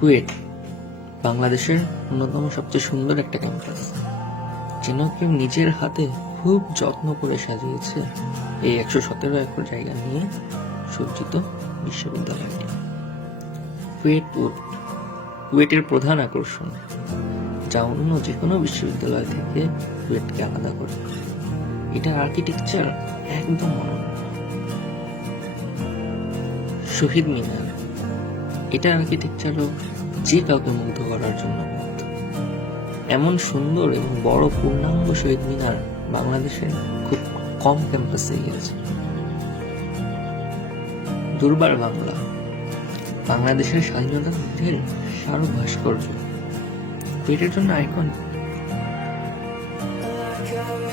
কুয়েট বাংলাদেশের অন্যতম সবচেয়ে সুন্দর একটা ক্যাম্পাস, যেন কেউ নিজের হাতে খুব যত্ন করে সাজিয়েছে এই 117 একর জায়গা নিয়ে সজ্জিত বিশ্ববিদ্যালয়টি। কুয়েটের প্রধান আকর্ষণ, যা অন্য যে কোনো বিশ্ববিদ্যালয় থেকে কুয়েটকে আলাদা করে, এটা আর্কিটেকচার একদম অনন্য। শহীদ মিনার, এটা আর্কিটেকচারও যে কাউকে মুগ্ধ করার জন্য। এমন সুন্দর এবং বড় পূর্ণাঙ্গ শহীদ মিনার বাংলাদেশের খুব কম ক্যাম্পাসে গিয়েছে। দুর্বার বাংলা, বাংলাদেশের স্বাধীনতা যুদ্ধের স্মারক ভাস্কর্য, কুয়েটের জন্য আইকনিক।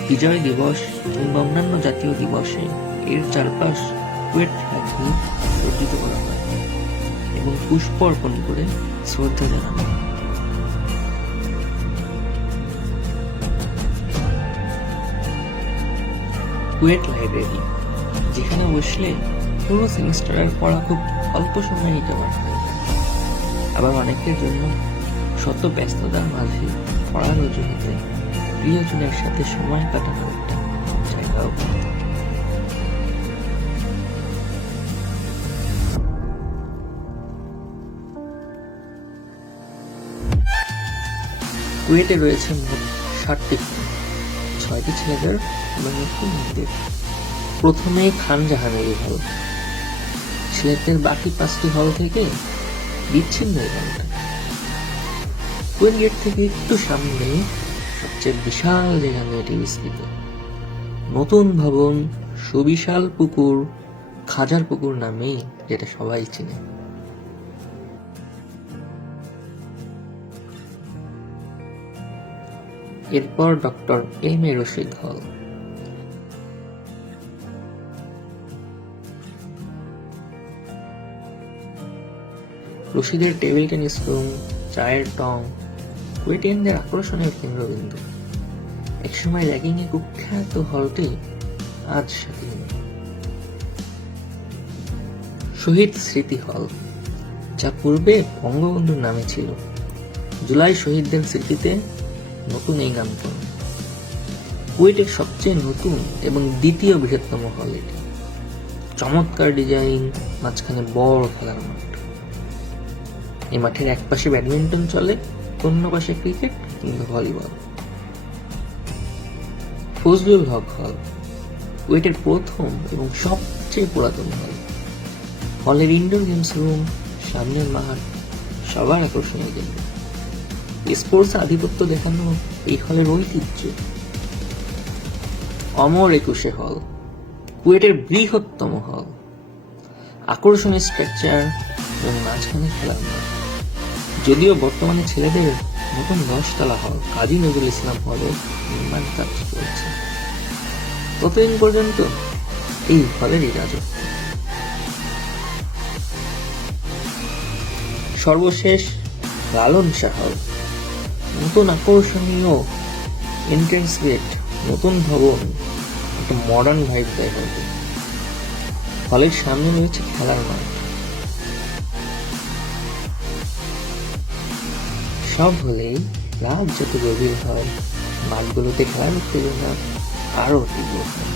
বিজয় দিবস কিংবা অন্যান্য জাতীয় দিবসে এর চারপাশ কুয়েট ফ্ল্যাগ দিয়ে সজ্জিত করা হয় এবং পুষ্প অর্পণ করে শ্রদ্ধা জানানো হয়। কুয়েট লাইব্রেরি, যেখানে বসলে পুরো সেমিস্টারের পড়া খুব অল্প সময় নিতে পারে। আবার অনেকের জন্য শত ব্যস্ততার মাঝে পড়ার অজুহাতে প্রিয়জনের সাথে সময় কাটানোর একটা জায়গাও। কুয়েটে রয়েছে মোট 60টি হল, 6টি ছেলেদের এবং 1টি মেয়েদের। প্রথমে খান জাহানেরি হল, ছেলেদের বাকি 5টি হল থেকে বিচ্ছিন্ন এই হলটা। কুয়েট গেট থেকে একটু সামনে সবচেয়ে বিশাল জায়গা নিয়ে এটি বিস্তৃত। নতুন ভবন, সুবিশাল পুকুর, খাজার পুকুর নামে যেটা সবাই চিনে। এরপর ডক্টর এম এ রশিদ হল, রশিদের টেবিল টেনিস রুম, চায়ের টং কুয়েটিয়ানদের আকর্ষণের কেন্দ্রবিন্দু। একসময় র্যাগিং এ কুখ্যাত হলটি আজ স্বাধীন। শহীদ স্মৃতি হল, যা পূর্বে বঙ্গবন্ধুর নামে ছিল, জুলাই শহীদদের স্মৃতিতে নতুন এই নামকরণ। কুয়েটের সবচেয়ে নতুন এবং দ্বিতীয় বৃহত্তম হল এটি। চমৎকার ডিজাইন, মাঝখানে বড় খেলার মাঠ। এই মাঠের এক পাশে ব্যাডমিন্টন চলে, অন্য পাশে ক্রিকেট কিংবা ভলিবল। ফজলুল হক হল, কুয়েটের প্রথম এবং সবচেয়ে পুরাতন হল। হলের ইনডোর গেমস রুম, সামনের মাঠ সবার আকর্ষণীয় কেন্দ্র। স্পোর্টস আধিপত্য দেখানো এই হলের ঐতিহ্য। অমর 21 হল, কুয়েটের বৃহত্তম হল, আকর্ষণীয় স্ট্রাকচার এবং মাঝখানে খেলার মাঠ। যদিও বর্তমানে ছেলেদের নতুন 10 তলা হল কাজী নজরুল ইসলাম হলে নির্মাণ কাজ চলছে, ততদিন পর্যন্ত এই হলেরই রাজত্ব। সর্বশেষ লালন শাহ হল, নতুন আকর্ষণীয় এন্ট্রেন্স গেট, নতুন ভবন, একটা মডার্ন ভাইব দেয় হলকে। হলের সামনে রয়েছে খেলার মাঠ। সব হলেই রাত যত গভীর হয়, মাঠগুলোতে খেলার উত্তেজনা আরো তীব্র হয়।